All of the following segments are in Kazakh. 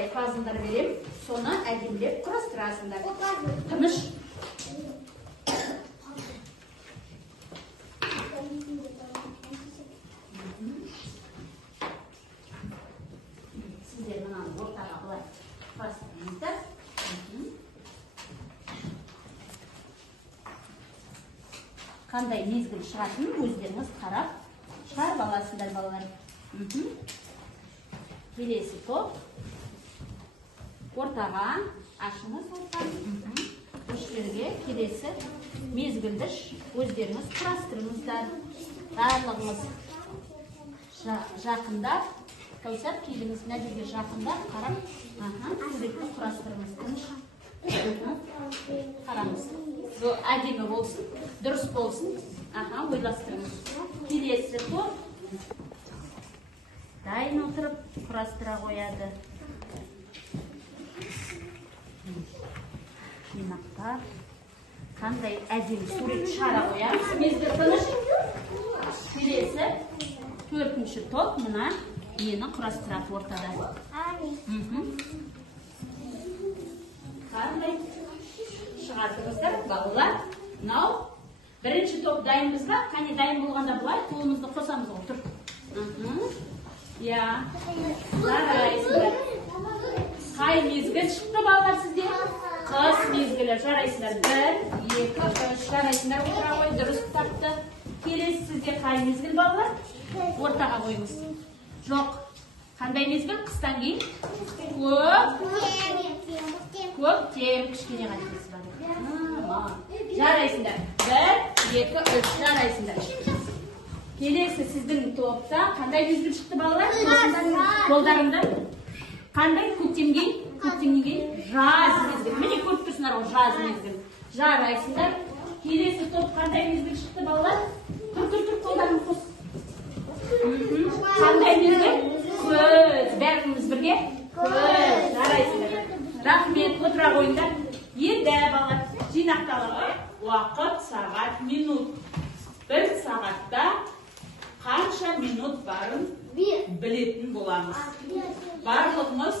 қандай пазлдар берем, соны әдемілеп құрастырасыңдар. Тыныш. Сіздер мынаны ортаға былай құрастырыңыздар. Қандай мезгіл шығатынын өздеріңіз қарап шығарып аласыңдар, балалар. Келесі топ. Ортаға ашыңыз ортаны. Үштерге келесі мезгілді өздеріңіз құрастырыңыздар. Барлығыңыз жақындап, Кәусар келіңіз, Нәбиге жақындап қарап, суретті құрастырыңыз. Қараңыз. Әдемі болсын, дұрыс болсын. Ойластырыңыз. Келесі топ. Дайын отырып құрастыра қояды. Жинақтап, қандай әдемі сурет шығара қоямыз. Мезгіл тыныш. Келесі төртінші топ мына ені құрастырады ортада. Қандай шығардыңыздар, балалар? Мынау бірінші топ дайынбыз ба? Қане дайын болғанда бұлай қолымызды қосамыз ғой, тұр. Жарайсыңдар. Қай мезгіл шықты балалар сізде? Қыс мезгілі. Жарайсыңдар. 1, 2, 3. Жарайсыңдар. Отыра қой. Дұрыс тапты. Келесі сізде қай мезгіл балалар? Ортаға қойыңыз. Жоқ. Қандай мезгіл? Қыстан кейін? Көктем. Кішкене қайтыңыз бар. Жарайсыңдар. 1, 2, 3. Жарайсыңдар. Келесі сіздің топта қандай мезгіл шықты балалар? Қолдарында қандай? Көктемге? Көктемге жаз мезгіл. Міне көріп тұрсыңдар ғой, жаз мезгіл. Жарайсыңдар. Келесі топ қандай мезгіл шықты балалар? Тұр, қолдарыңды қос. Қандай мезгіл? Күз. Бәріміз бірге? Күз. Жарайсыңдар. Рахмет, отыра қойыңдар. Енді балалар жинақтала уақыт, сағат, минут. Бір сағатта қанша минут барын білетін боламыз. Барлығымыз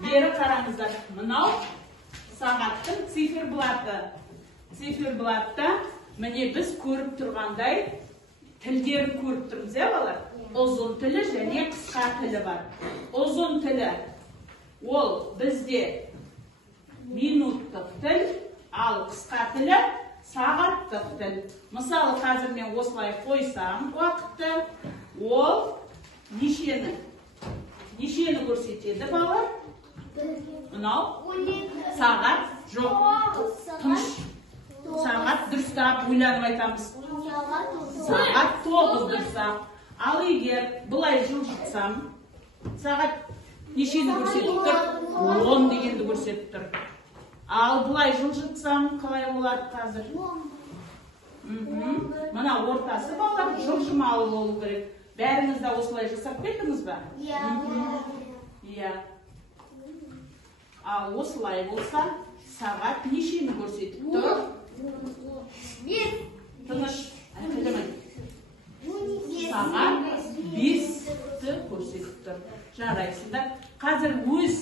бері қараңыздар. Мынау сағаттың циферблаты. Циферблатта міне біз көріп тұрғандай тілдерін көріп тұрмыз, балалар. Ұзын тілі және қысқа тілі бар. Ұзын тілі ол бізде минуттық тіл, ал қысқа тілі сағаттық тіл. Мысалы, қазір мен осылай қойсам уақытты, ол нешені көрсетеді, балалар? Мынау сағат жоқ. Тыныш. Сағат дұрыстап ойланып айтамыз. Сағат 9 дұрыстап. Ал егер бұлай жылжытсам, сағат нешені көрсетіп тұр? 10 дегенді көрсетіп тұр. Ал бұлай жылжытсам, қалай болады қазір? Мына ортасы балалар жылжымалы болу керек. Бәріңіз де осылай жасап бердіңіз ба? Иә. Ал осылай болса, сағат нешені көрсетіп тұр? Тыныш. Сағат 5-ті көрсетіп тұр. Жарайсыңдар. Қазір өз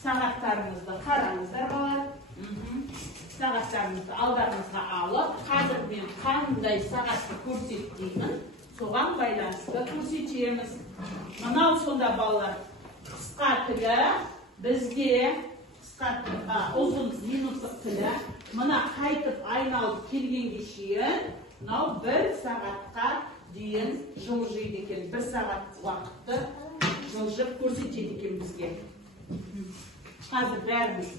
сағаттарыңызды қараңыздар балалар. Сағаттарыңызды алдарыңызға алып, қазір мен қандай сағатты көрсетеймін, соған байланысты көрсетеміз. Мынау сонда балалар қысқа тілі, бізде ұзын минуттық тілі, мына қайтып айналып келгенге шейін, мынау 1 сағатқа дейін жылжиды екен. 1 сағат уақытты жылжып көрсетеді екен бізге. Қазір бәріміз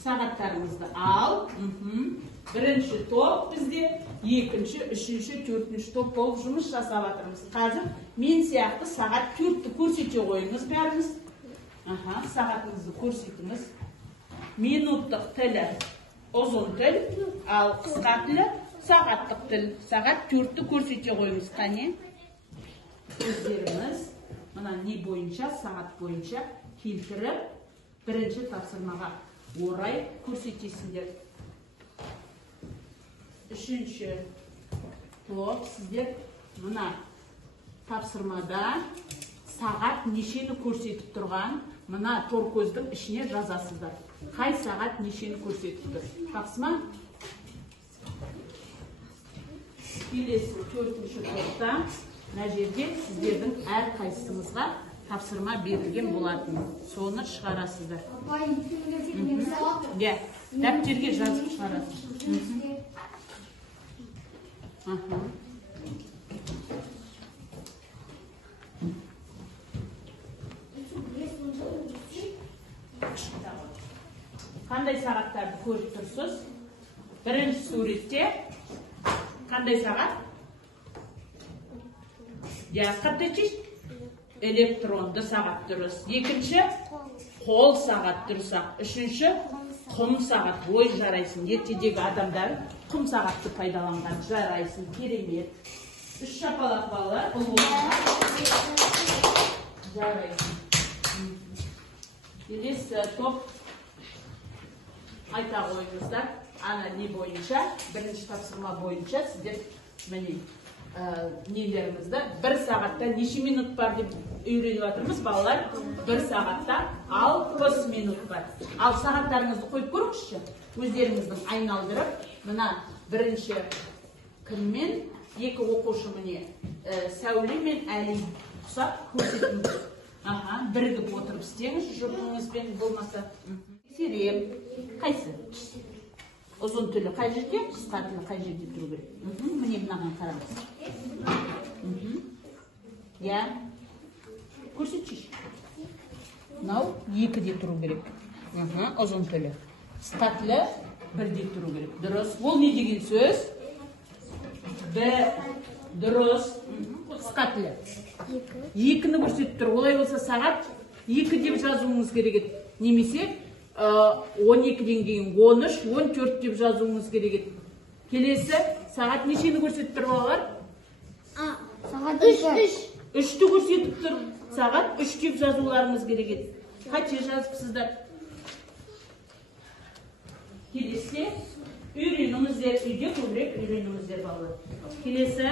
сағаттарымызды ал. Бірінші топ бізде, екінші, үшінші, төртінші топ болып жұмыс жасап жатырмыз. Қазір мен сияқты сағат 4-ті көрсете қойыңыз бәріміз. Сағатыңызды көрсетіңіз. Минуттық тілі ұзын тіл, ал қысқа тілі сағаттық тіл. Сағат 4-ті көрсете қойыңыз. Қане? Өздеріңіз мына не бойынша, сағат бойынша келтіріп, бірінші тапсырмаға орай көрсетесіңдер. Үшінші топ сіздер мына тапсырмада сағат нешені көрсетіп тұрған мына торкөздің ішіне жазасыздар. Қай сағат нешені көрсетіп тұр? Жақсы ма? Келесі 4-ші топта мына жерде сіздердің әр қайсыңызға тапсырма берілген болатын. Соны шығарасыздар. Дәптерге жазып шығарасыздар. Қандай сағаттарды көріп тұрсыз? Бірінші суретте қандай сағат? Қаттечіш? Электронды сағат дұрыс. Екінші қол сағат дұрыс. Үшінші құм сағат. Ой, жарайсың. Ертедегі адамдар құм сағатты пайдаланған. Жарайсың. Керемет. Үш шапалақ балалар. Жарайсың. Келесі топ айта қойыңыздар. Ана не бойынша, бірінші тапсырма бойынша сіздер міне нелеріңізді бір сағатта неше минут бар деп үйреніп жатырмыз балалар. Бір сағатта 60 минут бар. Ал сағаттарыңызды қойып көріңізші. Өздеріңіздің айналдырып, мына бірінші кіммен екі оқушы міне Сәуле мен Әли ұқсап көрсетіңіз. Бірігіп отырып істеңіз, жұбыңызбен болмаса. Серем. Қайсы? Ұзын тілі қай жерде, қысқа тілі қай жерде тұру керек? Міне мынаған қараңыз. Көрсетші. Мынау екіде тұру керек. Ұзын тілі. Қысқа тілі бірде тұру керек. Дұрыс. Ол не деген сөз? Дұрыс. Қысқа тілі. Екіні көрсетіп тұр. Олай болса сағат 2 деп жазуыңыз керек еді. Немесе 12-ден кейін 13, 14 деп жазуыңыз керек еді. Келесі сағат нешені көрсетіп тұр балалар? Сағат 3. 3-ті көрсетіп тұр. Сағат 3 деп жазуларыңыз керек еді. Қате жазыпсыздар? Келесі үйреніңіздер, үйде көбірек үйреніңіздер балалар. Келесі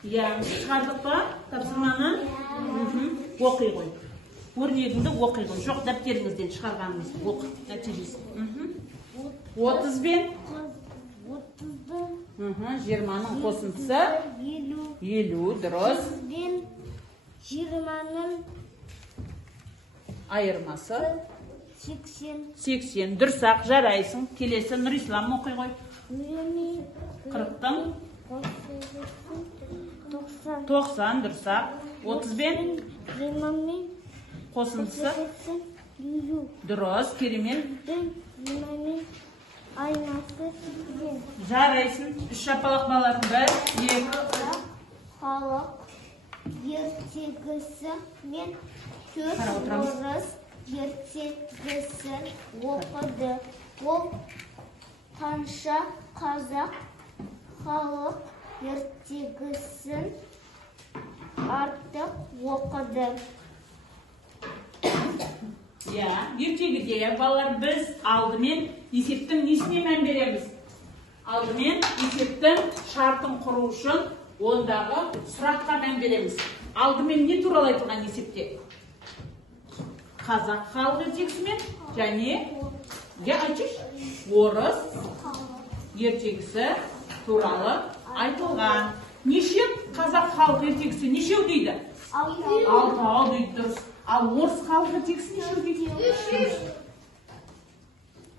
шығардық па тапсырманы? Оқи қой. Өрнегіңді оқи қой. Жоқ, дәптеріңізден шығарғаныңызды оқы. Нәтижесі. 30 бен 20-ның қосындысы 50, дұрыс. 20-ның айырмасы 80. Дұрсақ, жарайсың. Келесі Нұрислам оқи қой. 40-тың 90, дұрсақ. 30 бен 20-ның қосындысы дұрыс. Керемет. 20-ның айнасы 80. Жарайсың. Үш шапалақ балалар. 1, 2. Халық ертегісі мен 4 орыс ертегісін оқыды. Ол қанша қазақ халық ертегісін артық оқыды. Ертегіде балалар біз алдымен есептің несіне мән береміз? Алдымен есептің шартын құру үшін ондағы сұраққа мән береміз. Алдымен не туралы айтылған есепте? Қазақ халық ертегісімен және орыс ертегісі туралы айтылған. Неше қазақ халық ертегісі нешеу дейді? 6 дейді, дұрыс. Ал орыс халық ертегісі нешеу дейді?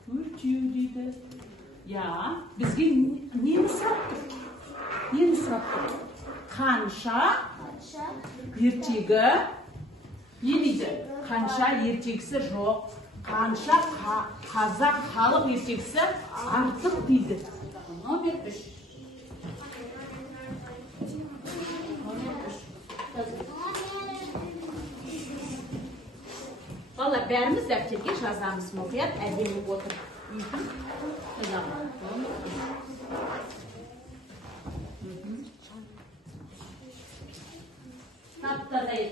4 дейді. Бізге нені сұрап тұр? Қанша ертегі не дейді? Қанша ертегісі жоқ? Қанша қазақ халық ертегісі артық дейді? Номер 3. Valla bərimiz dəftərə жазамыз, мұқият әдемі отыр. Таптадай.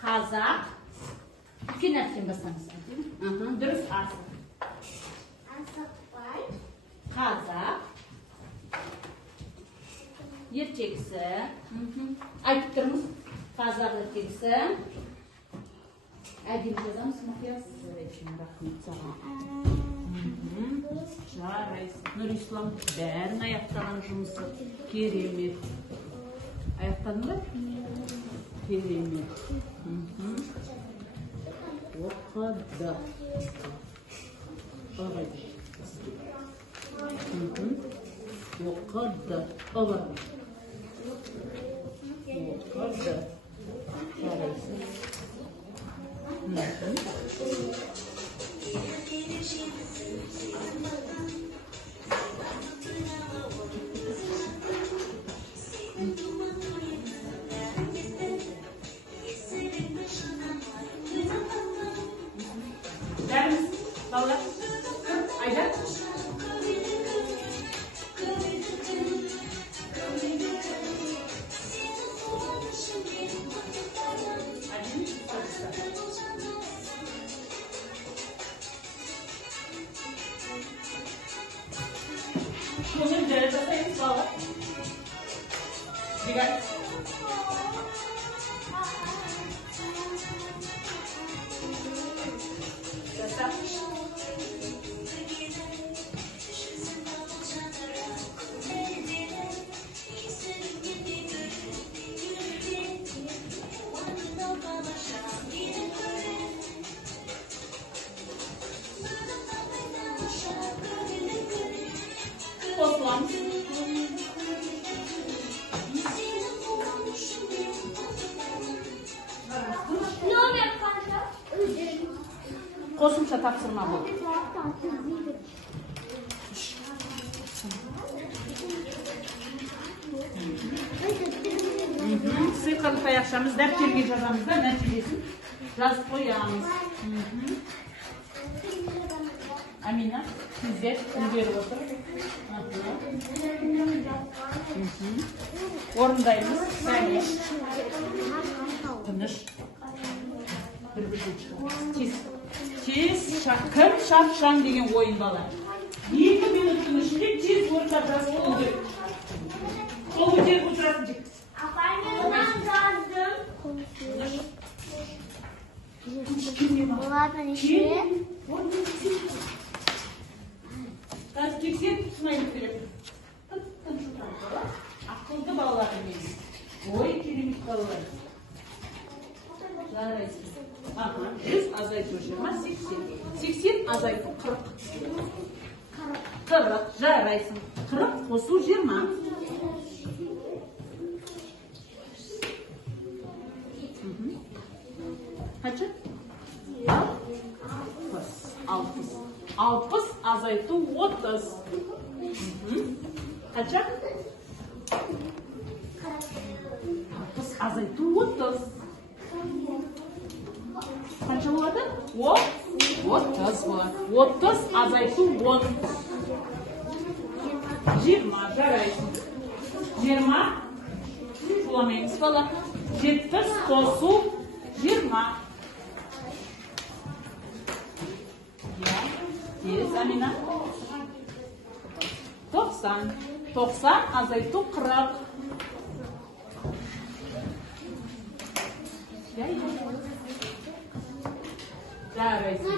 Қазақ. Үлкен әріптен бастаңыз. Дұрыс асық. Қазақ. ертегісі. Айтып тұрмыз, қазақ ертегісі. Әдемі жазамыз, Мұқия? Рахмет саған. Жарайсың. Нұрислам бәрін аяқтаған жұмысы. Керемет. Аяқтадың ба? Керемет. Оқыды. Оқыды. Оқыды. Жарайсың. Дәріміз, балалар, айда. Көңіл дәрі жасаймыз, балалар. Дегай. Қосыламыз. Номер қанша? Қосымша тапсырма бұл. Сиқырлы таяқшамыз дәптерге жазамыз да, нәтижесін жазып қоямыз. Амина, сіздер үлгеріп отыр. Орындаймыз. Сәне. Тыныш. Бір-бірден шығамыз. Тез, кім шапшаң деген ойын бала. 2 минуттың ішінде тез орындап жазып болу керек. Қол көтеріп отырасың жек. Ладно, нешеде? Қазір тексеріп түсінайын керек. Ақылды балаларым менің. Ой, керемет балалар. Жарайсың. 100 азайту 20, 80 азайту 40. 40, жарайсың. 40 қосу 20. Kaçı? 60 azaytı 30. Kaçı? 60 azaytı 30. Kaça oladı? 30 var. 30 azaytı 10. 20 jaraysın. 20 bulamayız falan. 70 kosu 20. Yes, Amina. 90. 90 azaytı 40. Жарайсың.